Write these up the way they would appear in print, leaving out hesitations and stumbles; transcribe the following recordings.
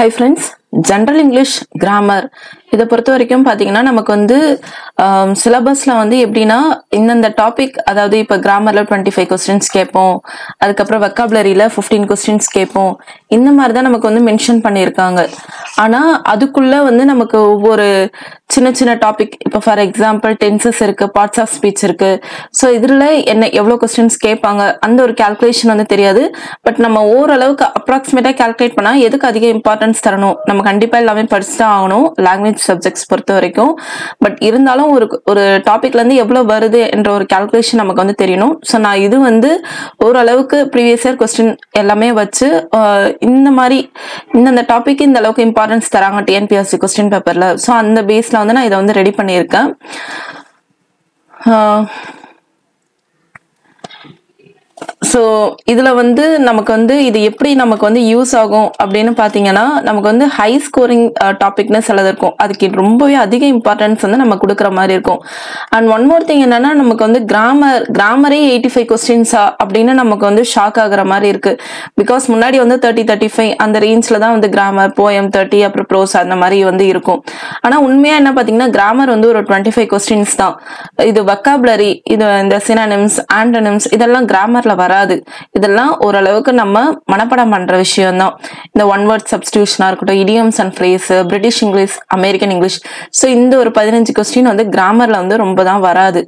Hi friends, General English Grammar இதை பொறுத்த வரைக்கும் பாத்தீங்கன்னா நமக்கு வந்து சிலபஸ்ல வந்து எப்படின்னா இந்த டாபிக் அதாவது இப்ப கிராமர்ல 25 கொஸ்டின்ஸ் கேட்போம், அதுக்கப்புறம் வெக்காபுலரியில 15 கொஸ்டின்ஸ் கேட்போம். இந்த மாதிரி தான் நமக்கு வந்து மென்ஷன் பண்ணியிருக்காங்க. ஆனா அதுக்குள்ள வந்து நமக்கு ஒவ்வொரு சின்ன சின்ன டாபிக், இப்போ ஃபார் எக்ஸாம்பிள் டென்சஸ் இருக்கு, பார்ட்ஸ் ஆஃப் ஸ்பீச் இருக்கு. ஸோ இதுல எவ்வளவு கொஸ்டின்ஸ் கேட்பாங்க அந்த ஒரு கால்குலேஷன் வந்து தெரியாது. பட் நம்ம ஓரளவுக்கு அப்ராக்சிமேட்டா கால்குலேட் பண்ணா எதுக்கு அதிக இம்பார்ட்டன்ஸ் தரணும், நம்ம கண்டிப்பா எல்லாமே படிச்சுதான் ஆகணும் லாங்குவேஜ் சப்ஜெக்ட்ஸ் பொறுத்த வரைக்கும். பட் இருந்தாலும் ஒரு டாபிக்ல இருந்து எவ்வளவு வருது என்ற ஒரு கால்குலேஷன் நமக்கு வந்து தெரியணும். ஸோ நான் இது வந்து ஓரளவுக்கு ப்ரீவியஸ் இயர் கொஸ்டின் எல்லாமே வச்சு இந்த மாதிரி இந்த டாபிக் இந்த அளவுக்கு இம்பார்ட்டன்ஸ் தராங்க டிஎன்பிஎஸ்சி கொஸ்டின் பேப்பர்ல. ஸோ அந்த பேஸ்ல வந்து நான் இதை வந்து ரெடி பண்ணியிருக்கேன். ஸோ இதுல வந்து நமக்கு வந்து இது எப்படி நமக்கு வந்து யூஸ் ஆகும் அப்படின்னு பாத்தீங்கன்னா, நமக்கு வந்து ஹை ஸ்கோரிங் டாபிக்னு சிலது இருக்கும், அதுக்கு ரொம்பவே அதிக இம்பார்ட்டன்ஸ் வந்து நம்ம கொடுக்குற மாதிரி இருக்கும். அண்ட் ஒன் மோர் திங் என்னன்னா, நமக்கு வந்து கிராமரே 85 கொஸ்டின்ஸா அப்படின்னு நமக்கு வந்து ஷாக் ஆகுற மாதிரி இருக்கு. பிகாஸ் முன்னாடி வந்து 30-35 அந்த ரேஞ்ச்ல தான் வந்து கிராமர், போயம் 30, அப்புறம் ப்ரோஸ் அந்த மாதிரி வந்து இருக்கும். ஆனா உண்மையா என்ன பாத்தீங்கன்னா, கிராமர் வந்து ஒரு 25 கொஸ்டின்ஸ் தான். இது வெக்காபுலரி, இது இந்த சினானிம்ஸ், ஆண்டனிம்ஸ் இதெல்லாம் கிராமர்ல வராது. இதெல்லாம் ஓரளவுக்கு நம்ம மனப்பாடம் பண்ற விஷயம் தான். இந்த ஒன் வேர்ட் சப்ஸ்டிடியூஷனா இருக்கட்டும், idioms and phrase, British English, American English. So இந்த ஒரு 15 கொஸ்டின் வந்து கிராமர்ல வந்து ரொம்ப தான் வராது.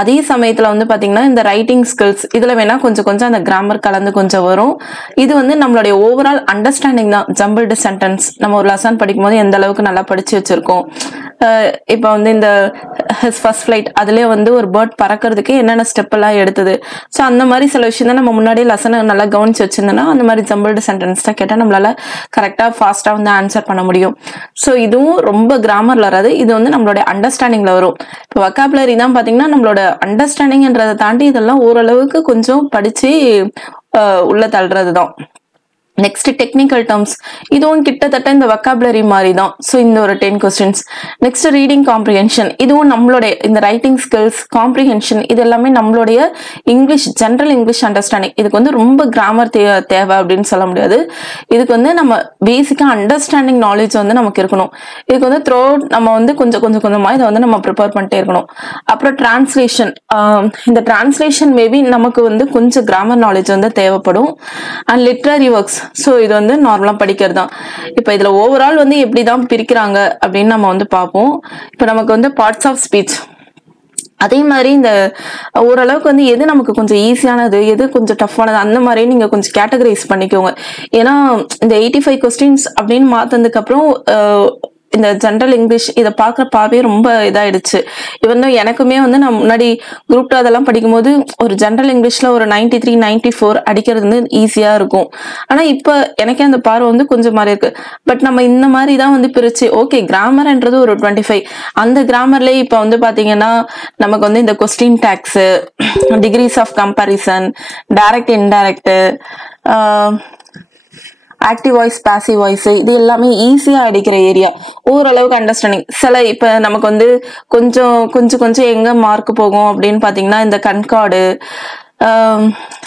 அதே சமயத்துல வந்து பாத்தீங்கன்னா, இந்த ரைட்டிங் ஸ்கில்ஸ் இதுல வேணா கொஞ்சம் கொஞ்சம் அந்த கிராமர் கலந்து கொஞ்சம் வரும். இது வந்து நம்மளுடைய ஓவரால் அண்டர்ஸ்டாண்டிங் தான். ஜம்பிள்டு சென்டென்ஸ் நம்ம ஒரு லெசன் படிக்கும் போது எந்த அளவுக்கு நல்லா படிச்சு வச்சிருக்கோம். இப்ப வந்து இந்த ஃபர்ஸ்ட் ஃபிளைட் அதுலயே வந்து ஒரு பேர்ட் பறக்கிறதுக்கு என்னென்ன ஸ்டெப் எல்லாம் எடுத்தது. ஸோ அந்த மாதிரி சில விஷயம் தான் நம்ம முன்னாடியே லெசனை நல்லா கவனிச்சு வச்சிருந்தோம்னா அந்த மாதிரி ஜம்பிள்டு சென்டென்ஸ் தான் கேட்டா நம்மளால கரெக்டா ஃபாஸ்டா வந்து ஆன்சர் பண்ண முடியும். ஸோ இதுவும் ரொம்ப கிராமர்ல வராது, இது வந்து நம்மளோட அண்டர்ஸ்டாண்டிங்ல வரும். இப்போ வெக்காபுலரி தான் பாத்தீங்கன்னா நம்மளோட அண்டர்ஸ்டாண்டிங்ன்றதை தாண்டி இதெல்லாம் ஓரளவுக்கு கொஞ்சம் படிச்சு உள்ள தள்ளுறதுதான். நெக்ஸ்ட் டெக்னிக்கல் டேர்ம்ஸ், இதுவும் கிட்டத்தட்ட இந்த வெக்காபுலரி மாதிரி தான். ஸோ இந்த ஒரு 10 கொஸ்டின்ஸ். நெக்ஸ்ட் ரீடிங் காம்ப்ரிஹென்ஷன், இதுவும் நம்மளுடைய இந்த ரைட்டிங் ஸ்கில்ஸ், காம்ப்ரிஹென்ஷன் இது எல்லாமே நம்மளுடைய இங்கிலீஷ் ஜென்ரல் இங்கிலீஷ் அண்டர்ஸ்டாண்டிங். இதுக்கு வந்து ரொம்ப கிராமர் தேவை அப்படின்னு சொல்ல முடியாது. இதுக்கு வந்து நம்ம பேசிக்கா அண்டர்ஸ்டாண்டிங் நாலேஜ் வந்து நமக்கு இருக்கணும். இதுக்கு வந்து த்ரூ அவுட் நம்ம வந்து கொஞ்சமா இதை வந்து நம்ம ப்ரிப்பேர் பண்ணிட்டே இருக்கணும். அப்புறம் டிரான்ஸ்லேஷன், இந்த டிரான்ஸ்லேஷன் மேபி நமக்கு வந்து கொஞ்சம் கிராமர் நாலேஜ் வந்து தேவைப்படும். அண்ட் லிட்ரரி ஒர்க்ஸ், சோ இது வந்து நார்மலா படிக்கிறது தான். இப்ப இதுல ஓவரால் வந்து எப்படிதான் பிரிக்கிறாங்க அப்படின்னு நம்ம வந்து பார்ப்போம். இப்ப நமக்கு வந்து பார்ட்ஸ் ஆஃப் ஸ்பீச், அதே மாதிரி இந்த ஓரளவுக்கு வந்து எது நமக்கு கொஞ்சம் ஈஸியானது, எது கொஞ்சம் டஃப்பானது அந்த மாதிரி நீங்க கொஞ்சம் கேட்டகரைஸ் பண்ணிக்கோங்க. ஏன்னா இந்த 85 கொஸ்டின்ஸ் அப்படின்னு மாத்ததுக்கு அப்புறம் இந்த ஜென்ரல் இங்கிலீஷ் இதை பாக்குறப்பாவே ரொம்ப இதாயிடுச்சு. இவன் எனக்குமே வந்து நான் முன்னாடி குரூப் 2 அதெல்லாம் படிக்கும்போது ஒரு ஜென்ரல் இங்கிலீஷ்ல ஒரு 93, 94 அடிக்கிறது வந்து ஈஸியா இருக்கும். ஆனா இப்ப எனக்கே அந்த பார்வை வந்து கொஞ்சம் மாறி இருக்கு. பட் நம்ம இந்த மாதிரி தான் வந்து பிரிச்சு, ஓகே கிராமர்ன்றது ஒரு 25, அந்த கிராமர்லயே இப்ப வந்து பாத்தீங்கன்னா நமக்கு வந்து இந்த question tags, degrees of comparison, direct indirect, active voice, passive voice இது எல்லாமே ஈஸியா அடிக்கிற ஏரியா. ஓரளவுக்கு அண்டர்ஸ்டாண்டிங். சில இப்ப நமக்கு வந்து கொஞ்சம் எங்க மார்க் போகும் அப்படின்னு பாத்தீங்கன்னா, இந்த கன்கார்டு,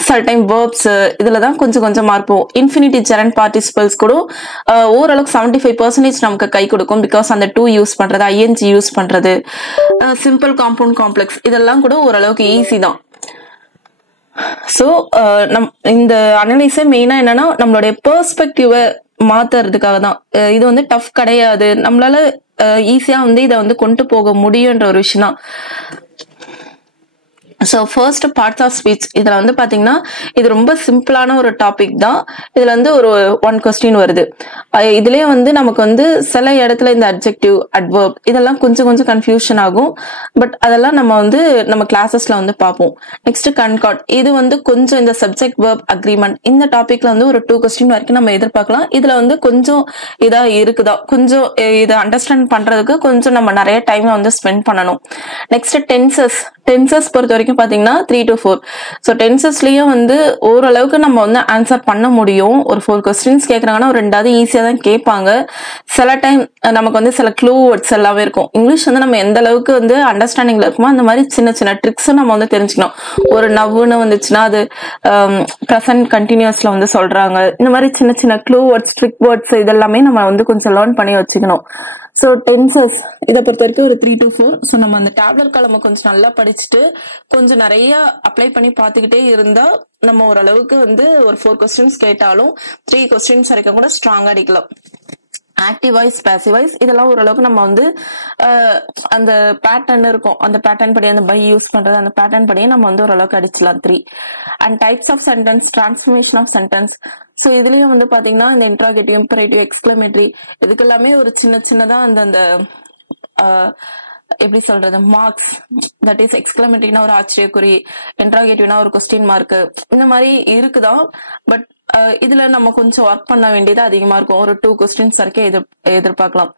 சில டைம் வேர்ப்ஸ் இதுலதான் கொஞ்சம் மார்க் போகும். இன்ஃபினிட்டி ஜெரண்ட் பார்ட்டிசிபிள்ஸ் கூட ஓரளவுக்கு 75% நமக்கு கை கொடுக்கும். பிகாஸ் அந்த டூ யூஸ் பண்றது, ஐஎன்ஜி யூஸ் பண்றது, சிம்பிள் காம்பவுண்ட் காம்ப்ளெக்ஸ் இதெல்லாம் கூட ஓரளவுக்கு ஈஸி தான். சோ இந்த அனலைஸே மெயினா என்னன்னா நம்மளுடைய பெர்ஸ்பெக்டிவ மாத்துறதுக்காக தான். இது வந்து டஃப் கிடையாது, நம்மளால ஈஸியா வந்து இதை வந்து கொண்டு போக முடியும்ன்ற ஒரு விஷயம் தான். So first parts of speech, இதுல வந்து பாத்தீங்கன்னா இது ரொம்ப சிம்பிளான ஒரு டாபிக் தான். இதுல வந்து ஒரு 1 கொஸ்டின் வருது. இதுலயே வந்து நமக்கு வந்து சில இடத்துல இந்த அட்ஜெக்டிவ், அட்வர்ப் இதெல்லாம் கொஞ்சம் கன்ஃபியூஷன் ஆகும். பட் அதெல்லாம் நம்ம வந்து நம்ம கிளாஸஸ்ல வந்து பார்ப்போம். நெக்ஸ்ட் கன்கார்ட், இது வந்து கொஞ்சம் இந்த சப்ஜெக்ட் வெர்ப் அக்ரிமெண்ட் இந்த டாபிக்ல வந்து ஒரு 2 கொஸ்டின் வரைக்கும் நம்ம எதிர்பார்க்கலாம். இதுல வந்து கொஞ்சம் இதா இருக்குதா, கொஞ்சம் இதை அண்டர்ஸ்டாண்ட் பண்றதுக்கு கொஞ்சம் நம்ம நிறைய டைம் வந்து ஸ்பெண்ட் பண்ணணும். நெக்ஸ்ட் டென்சஸ் பொறுத்த வரைக்கும் பாத்தீங்கன்னா 3 to 4. ஸோ டென்சஸ்லயும் வந்து ஓரளவுக்கு நம்ம வந்து ஆன்சர் பண்ண முடியும். ஒரு 4 கொஸ்டின்ஸ் கேட்கறாங்கன்னா ஒரு 2வது ஈஸியா தான் கேட்பாங்க. சில டைம் நமக்கு வந்து சில க்ளூ வேர்ட்ஸ் எல்லாமே இருக்கும். இங்கிலீஷ் வந்து நம்ம எந்த அளவுக்கு வந்து அண்டர்ஸ்டாண்டிங்ல இருக்குமோ அந்த மாதிரி சின்ன சின்ன ட்ரிக்ஸும் நம்ம வந்து தெரிஞ்சுக்கணும். ஒரு நவ்வுன்னு வந்துச்சுன்னா அது ப்ரெசன்ட் கண்டினியூஸ்ல வந்து சொல்றாங்க. இந்த மாதிரி சின்ன சின்ன க்ளூ வேர்ட்ஸ், ட்ரிக் வேர்ட்ஸ் இதெல்லாமே நம்ம வந்து கொஞ்சம் லேர்ன் பண்ணி வச்சுக்கணும். ஸோ டென்சஸ் இதை பொறுத்த வரைக்கும் ஒரு 3 to 4. ஸோ நம்ம அந்த டேப்லெட் காலமை கொஞ்சம் நல்லா படிச்சுட்டு கொஞ்சம் நிறைய அப்ளை பண்ணி பார்த்துக்கிட்டே இருந்தா நம்ம ஓரளவுக்கு வந்து ஒரு 4 questions கேட்டாலும் 3 questions வரைக்கும் கூட ஸ்ட்ராங்கா அடிக்கலாம். ஆக்டிவ் வாய்ஸ், பேசிவ் வாய்ஸ் இதெல்லாம் ஓரளவுக்கு நம்ம வந்து அந்த பேட்டர்ன் இருக்கும், அந்த பேட்டர்ன் படி அந்த பை யூஸ் பண்றது, அந்த பேட்டர்ன் படியே நம்ம வந்து ஓரளவுக்கு அடிச்சலாம் 3. And types of sentence, transformation of sentence. So இதுலயும் வந்து பாத்தீங்கன்னா இந்த இன்ட்ராகேட்டிவ், இம்பரேட்டிவ், எக்ஸ்கிளமேட்டரி இதுக்கெல்லாமே ஒரு சின்னதா அந்த எப்படி சொல்றது மார்க்ஸ், தட் இஸ் எக்ஸ்கிளமேட்டரினா ஒரு ஆச்சரியக்குறி, இன்ட்ராகேட்டிவ்னா ஒரு கொஸ்டின் மார்க், இந்த மாதிரி இருக்குதான். பட் இதுல நம்ம கொஞ்சம் ஒர்க் பண்ண வேண்டியது அதிகமா இருக்கும். ஒரு 2 questions வரைக்கும் எதிர்பார்க்கலாம்.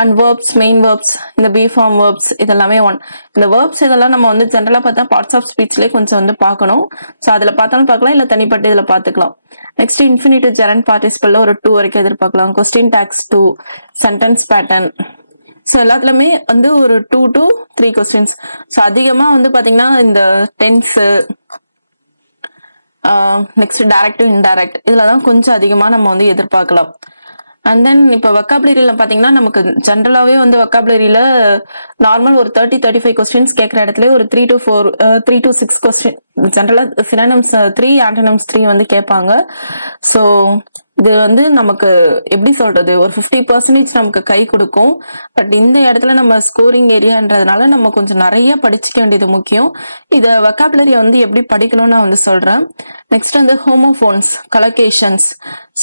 அண்ட் வேர்ப்ஸ், மெயின் வேர்ப்ஸ், இந்த பி ஃபார்ம் வேர்ப்ஸ் இதெல்லாமே இந்த வேர்ப்ஸ் இதெல்லாம் நம்ம வந்து ஜென்ரலா பார்த்தா பார்ட்ஸ் ஆஃப் ஸ்பீச்லயே கொஞ்சம் வந்து பார்க்கணும். ஸோ அதுல பார்த்தாலும் பார்க்கலாம், இல்ல தனிப்பட்டு இதுல பார்த்துக்கலாம். நெக்ஸ்ட் இன்ஃபினிட்டிவ், ஜெரண்ட், பார்ட்டிசிபிள்ல ஒரு 2 வரைக்கும் எதிர்பார்க்கலாம். Question tags 2, sentence pattern. So எல்லாத்துலயுமே வந்து ஒரு 2 to 3 questions. ஸோ அதிகமா வந்து பாத்தீங்கன்னா இந்த டென்ஸ், நெக்ஸ்ட் டைரக்டிவ், இன்டைரக்ட் இதுலதான் கொஞ்சம் அதிகமா நம்ம வந்து எதிர்பார்க்கலாம். அண்ட் தென் இப்ப வொக்காபுலரியில பாத்தீங்கன்னா நமக்கு ஜென்ரலாவே வந்து வொக்காபுலரியில நார்மல் ஒரு 30-35 questions கேட்கற இடத்துல ஒரு 3 to 6 question ஜென்ரலா சினானிம்ஸ் 3, ஆன்டனிம்ஸ் 3 வந்து கேட்பாங்க. ஸோ இது வந்து நமக்கு எப்படி சொல்றது ஒரு 50% நமக்கு கை கொடுக்கும். பட் இந்த இடத்துல நம்ம ஸ்கோரிங் ஏரியான்றதுனால நம்ம கொஞ்சம் நிறைய படிச்சுக்க வேண்டியது முக்கியம். இத வொக்காபுலரியை வந்து எப்படி படிக்கணும்னு நான் வந்து சொல்றேன். நெக்ஸ்ட் வந்து ஹோமோஃபோன்ஸ், கலோகேஷன்ஸ்.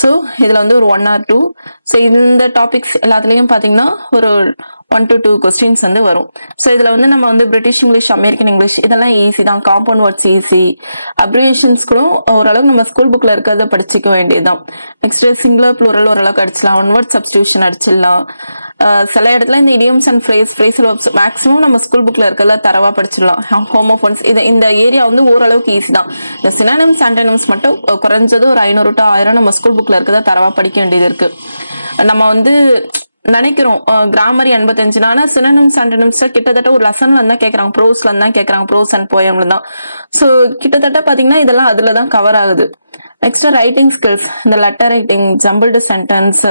ஸோ இதுல வந்து ஒரு 1 or 2. ஸோ இந்த டாபிக்ஸ் எல்லாத்துலயும் பாத்தீங்கன்னா ஒரு 1 to 2 questions வந்து வரும். ஸோ இதுல வந்து நம்ம வந்து பிரிட்டிஷ் இங்கிலீஷ், அமெரிக்கன் இங்கிலீஷ் இதெல்லாம் ஈஸி தான். காம்பவுண்ட் வேர்ட்ஸ் ஈஸி, அப்ரிவேஷன்ஸ் கூட ஓரளவுக்கு நம்ம ஸ்கூல் புக்ல இருக்கிறத படிச்சுக்க வேண்டியதுதான். நெக்ஸ்ட் சிங்குலர், ப்ளூரல் ஓரளவுக்கு அடிச்சலாம். ஒன் வேர்ட் சப்ஸ்டியூஷன் அடிச்சிடலாம். சில இடத்துல இந்த idioms and phrasal verbs maximum நம்ம ஸ்கூல் புக்ல இருக்கிறத தரவா படிச்சிடலாம். ஹோமோஃபோன்ஸ் இந்த ஏரியா வந்து ஓரளவுக்கு ஈஸி தான். இந்த சினானிம்ஸ், ஆன்டனிம்ஸ் மட்டும் குறைஞ்சது ஒரு 500 to 1000 நம்ம ஸ்கூல் புக்ல இருக்கிறத தரவா படிக்க வேண்டியது இருக்கு. நம்ம வந்து நினைக்கிறோம் கிராமர் 85, ஆனா சினோனிம்ஸ், ஆன்டனிம்ஸ் கிட்டத்தட்ட ஒரு லெசன்ல இருந்தா கேக்குறாங்க, ப்ரோஸ்ல இருந்தா கேக்குறாங்க, ப்ரோஸ் அண்ட் போயம்ல தான். சோ கிட்டத்தட்ட பாத்தீங்கன்னா இதெல்லாம் அதுலதான் கவர் ஆகுது. நெக்ஸ்ட் ரைட்டிங் ஸ்கில்ஸ், இந்த லெட்டர் ரைட்டிங், ஜம்பிள்டு சென்டென்ஸ்,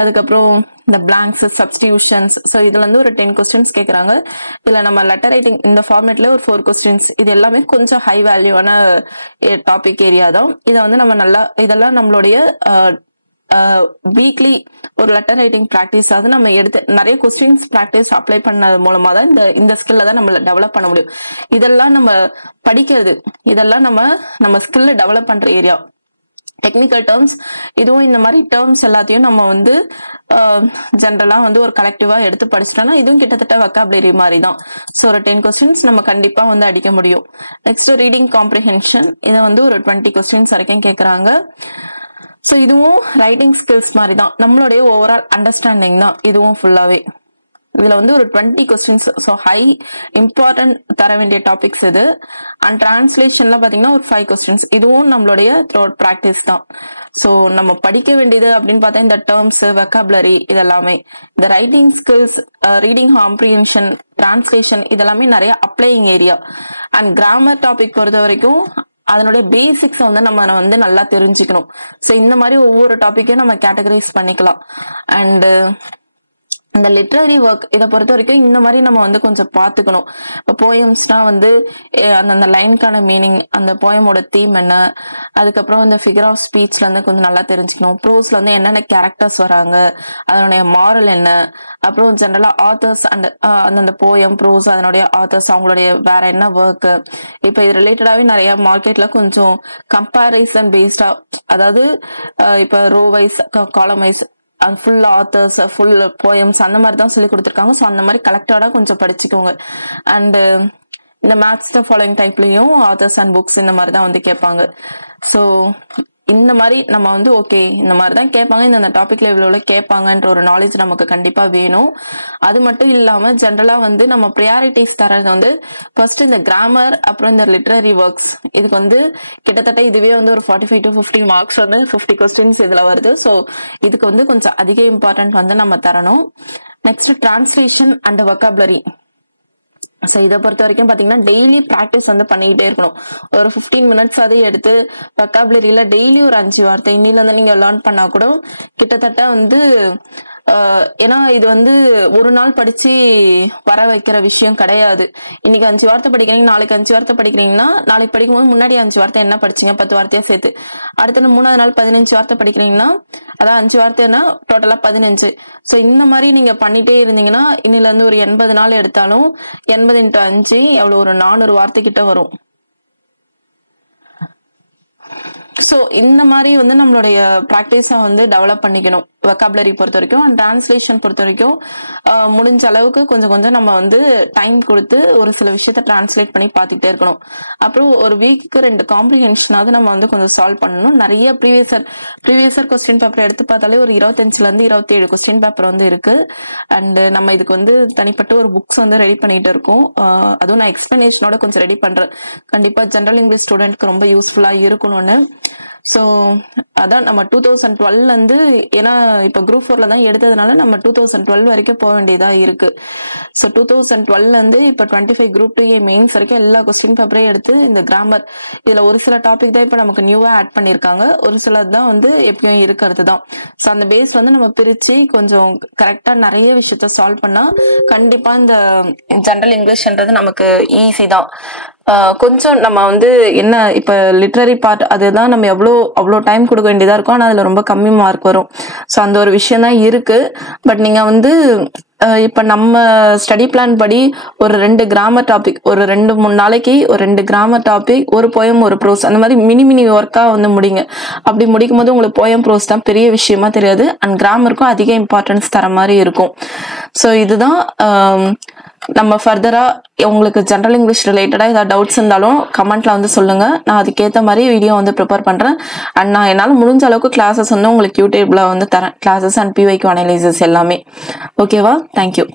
அதுக்கப்புறம் இந்த பிளாங்க்ஸ், சப்ஸ்டியூஷன்ஸ். ஸோ இதுல இருந்து ஒரு 10 questions கேட்கறாங்க. இதுல நம்ம லெட்டர் ரைட்டிங் இந்த ஃபார்மேட்ல ஒரு 4 questions. இது எல்லாமே கொஞ்சம் ஹை வேல்யூவான டாபிக் ஏரியா தான். இதை வந்து நம்ம நல்லா இதெல்லாம் நம்மளுடைய வீக்லி ஒரு லெட்டர் ரைட்டிங் பிராக்டிஸ் ஆகுது. நம்ம எடுத்து நிறைய கொஸ்டின்ஸ் பிராக்டிஸ் அப்ளை பண்ணது மூலமா தான் இந்த ஸ்கில்ல தான் நம்ம டெவலப் பண்ண முடியும். இதெல்லாம் நம்ம படிக்கிறது, இதெல்லாம் நம்ம ஸ்கில்ல டெவலப் பண்ற ஏரியா. டெக்னிக்கல் டேர்ம்ஸ், இதுவும் இந்த மாதிரி டேர்ம்ஸ் எல்லாத்தையும் நம்ம வந்து ஜென்ரலா வந்து ஒரு கலெக்டிவா எடுத்து படிச்சிட்டோம்னா இதுவும் கிட்டத்தட்ட வொக்காபுலரி மாதிரி தான். ஸோ ஒரு 10 questions நம்ம கண்டிப்பா வந்து அடிக்க முடியும். நெக்ஸ்ட் ரீடிங் காம்ப்ரிஹென்ஷன், இதை வந்து ஒரு 20 questions வரைக்கும் கேட்கறாங்க. ஸோ இதுவும் ரைட்டிங் ஸ்கில்ஸ் மாதிரி தான், நம்மளுடைய ஓவரால் அண்டர்ஸ்டாண்டிங் தான் இதுவும் ஃபுல்லாவே. இதுல வந்து ஒரு 20 questions. ஸோ ஹை இம்பார்ட்டன்ட் தர வேண்டிய டாபிக்ஸ் இது. அண்ட் டிரான்ஸ்லேஷன்ல பாத்தீங்கன்னா ஒரு 5 questions. இதுவும் நம்மளுடைய த்ரூ அவுட் பிராக்டிஸ் தான். ஸோ நம்ம படிக்க வேண்டியது அப்படின்னு பார்த்தா இந்த டேர்ம்ஸ், வெக்காபுலரி இதெல்லாமே. இந்த writing skills, reading comprehension, translation இதெல்லாமே நிறைய applying area. And grammar topic பொறுத்த வரைக்கும் அதனுடைய பேசிக்ஸ் வந்து நம்ம வந்து நல்லா தெரிஞ்சுக்கணும். ஸோ இந்த மாதிரி ஒவ்வொரு டாபிக்கையும் நம்ம கேட்டகரைஸ் பண்ணிக்கலாம். அண்ட் இந்த லிட்ரரி ஒர்க் இதை பொறுத்த வரைக்கும் இந்த மாதிரி நம்ம வந்து கொஞ்சம் பார்த்துக்கணும். இப்போ போயம்ஸ்னா வந்து அந்த லைனுக்கான மீனிங், அந்த போயமோட தீம் என்ன, அதுக்கப்புறம் இந்த ஃபிகர் ஆஃப் ஸ்பீச்ல இருந்து கொஞ்சம் நல்லா தெரிஞ்சுக்கணும். ப்ரோஸ்ல வந்து என்னென்ன கேரக்டர்ஸ் வராங்க, அதனுடைய மாரல் என்ன, அப்புறம் ஜென்ரலா ஆத்தர்ஸ் அண்ட் அந்தந்த போயம், ப்ரோஸ் அதனுடைய ஆத்தர்ஸ் அவங்களுடைய வேற என்ன ஒர்க். இப்போ இது ரிலேட்டடாவே நிறைய மார்க்கெட்ல கொஞ்சம் கம்பேரிசன் பேஸ்டா, அதாவது இப்போ row wise, column wise, full authors, full poems அந்த மாதிரி தான் சொல்லி கொடுத்துருக்காங்க. ஸோ அந்த மாதிரி கலெக்டடா கொஞ்சம் படிச்சுக்கோங்க. அண்ட் இந்த மேத்ஸ் த ஃபாலோயிங் டைப்லயும் ஆத்தர்ஸ் அண்ட் புக்ஸ் இந்த மாதிரி தான் வந்து கேட்பாங்க. ஸோ இந்த மாதிரி நம்ம வந்து ஓகே இந்த மாதிரி தான் கேட்பாங்க, இந்த டாபிக்ல இவ்வளோ கேட்பாங்கன்ற ஒரு நாலேஜ் நமக்கு கண்டிப்பா வேணும். அது மட்டும் இல்லாம ஜென்ரலா வந்து நம்ம ப்ரியாரிட்டிஸ் தரது வந்து ஃபர்ஸ்ட் இந்த கிராமர், அப்புறம் இந்த லிட்ரரி ஒர்க்ஸ். இதுக்கு வந்து கிட்டத்தட்ட இதுவே வந்து ஒரு 45 to 50 மார்க்ஸ் வந்து 50 கொஸ்டின்ஸ் இதுல வருது. ஸோ இதுக்கு வந்து கொஞ்சம் அதிக இம்பார்ட்டன்ட் வந்து நம்ம தரணும். Next translation and vocabulary. So இதை பொறுத்த வரைக்கும் பார்த்தீங்கன்னா டெய்லி ப்ராக்டிஸ் வந்து பண்ணிக்கிட்டே இருக்கணும். ஒரு 15 மினிட்ஸ் அதை எடுத்து வொக்காபுலரியில டெய்லி ஒரு 5 வார்த்தை இன்னிலேருந்து நீங்கள் லேர்ன் பண்ணால் கூட கிட்டத்தட்ட வந்து ஏன்னா இது வந்து ஒரு நாள் படிச்சு வர வைக்கிற விஷயம் கிடையாது. இன்னைக்கு 5 வார்த்தை படிக்கிறீங்க, நாளைக்கு 5 வார்த்தை படிக்கிறீங்கன்னா நாளைக்கு படிக்கும்போது முன்னாடி 5 வார்த்தை என்ன படிச்சீங்க 10 வார்த்தையா சேர்த்து, அடுத்த 3ஆவது நாள் 15 வார்த்தை படிக்கிறீங்கன்னா அதான் 5 வார்த்தைன்னா டோட்டலா 15. ஸோ இந்த மாதிரி நீங்க பண்ணிட்டே இருந்தீங்கன்னா இன்னில இருந்து ஒரு 80 நாள் எடுத்தாலும் 80 × 5 எவ்வளவு, ஒரு 400 வார்த்தை கிட்ட வரும். ஸோ இந்த மாதிரி வந்து நம்மளுடைய ப்ராக்டிஸை வந்து டெவலப் பண்ணிக்கணும் வொக்காபுலரி பொறுத்த வரைக்கும். அண்ட் டிரான்ஸ்லேஷன் பொறுத்த வரைக்கும் முடிஞ்ச அளவுக்கு கொஞ்சம் கொஞ்சம் நம்ம வந்து டைம் கொடுத்து ஒரு சில விஷயத்த டிரான்ஸ்லேட் பண்ணி பார்த்துக்கிட்டே இருக்கணும். அப்புறம் ஒரு வீக்குக்கு 2 காம்ப்ரிஹென்ஷனாவது நம்ம வந்து கொஞ்சம் சால்வ் பண்ணணும். நிறைய ப்ரீவியஸர் கொஸ்டின் பேப்பர் எடுத்து பார்த்தாலே ஒரு 25லேருந்து 27 கொஸ்டின் பேப்பர் வந்து இருக்கு. அண்ட் நம்ம இதுக்கு வந்து தனிப்பட்ட ஒரு புக்ஸ் வந்து ரெடி பண்ணிட்டு இருக்கோம். அதுவும் நான் எக்ஸ்பிளனேஷனோட கொஞ்சம் ரெடி பண்றேன். கண்டிப்பா ஜெனரல் இங்கிலீஷ் ஸ்டூடெண்ட்க்கு ரொம்ப யூஸ்ஃபுல்லா இருக்கணும்னு. ஸோ அதான் நம்ம 2012 இருந்து, ஏன்னா இப்போ குரூப் 4ல தான் எடுத்ததுனால நம்ம 2012 வரைக்கும் போக வேண்டியதா இருக்கு. ஸோ 2012 இருந்து இப்போ 25 குரூப் 2A மெயின்ஸ் வரைக்கும் எல்லா கொஸ்டின் பேப்பரையும் எடுத்து இந்த கிராமர் இதுல ஒரு சில டாபிக் தான் இப்போ நமக்கு நியூவா ஆட் பண்ணியிருக்காங்க, ஒரு சிலது தான் வந்து எப்பயும் இருக்கிறது தான். ஸோ அந்த பேஸ் வந்து நம்ம பிரிச்சு கொஞ்சம் கரெக்டா நிறைய விஷயத்த சால்வ் பண்ணா கண்டிப்பா இந்த ஜெனரல் இங்கிலீஷ்ன்றது நமக்கு ஈஸி தான். கொஞ்சம் நம்ம வந்து என்ன இப்ப லிட்ரரி பார்ட் அதுதான் நம்ம அவ்வளோ டைம் கொடுக்க வேண்டியதா இருக்கும். ஆனா அதுல ரொம்ப கம்மி மார்க் வரும். ஸோ அந்த ஒரு விஷயம் தான் இருக்கு. பட் நீங்க வந்து இப்ப நம்ம ஸ்டடி பிளான் படி ஒரு 2 கிராமர் டாபிக், ஒரு 2-3 நாளைக்கு ஒரு 2 கிராமர் டாபிக், ஒரு போயம் ஒரு ப்ரோஸ், அந்த மாதிரி மினி ஒர்க்கா வந்து முடிங்க. அப்படி முடிக்கும் போது உங்களுக்கு போயம் ப்ரோஸ் தான் பெரிய விஷயமா தெரியாது. அண்ட் கிராமருக்கும் அதிக இம்பார்ட்டன்ஸ் தர மாதிரி இருக்கும். ஸோ இதுதான் நம்ம ஃபர்தரா உங்களுக்கு ஜெனரல் இங்கிலீஷ் ரிலேட்டடா ஏதாவது டவுட்ஸ் இருந்தாலும் கமெண்ட்ல வந்து சொல்லுங்க. நான் அதுக்கேற்ற மாதிரி வீடியோ வந்து ப்ரிப்பேர் பண்றேன். அண்ட் நான் என்னால் முடிஞ்ச அளவுக்கு கிளாஸஸ் வந்து உங்களுக்கு யூடியூப்ல வந்து தரேன், கிளாஸஸ் அண்ட் PYQ அனலைசஸ் எல்லாமே. ஓகேவா? தேங்க்யூ.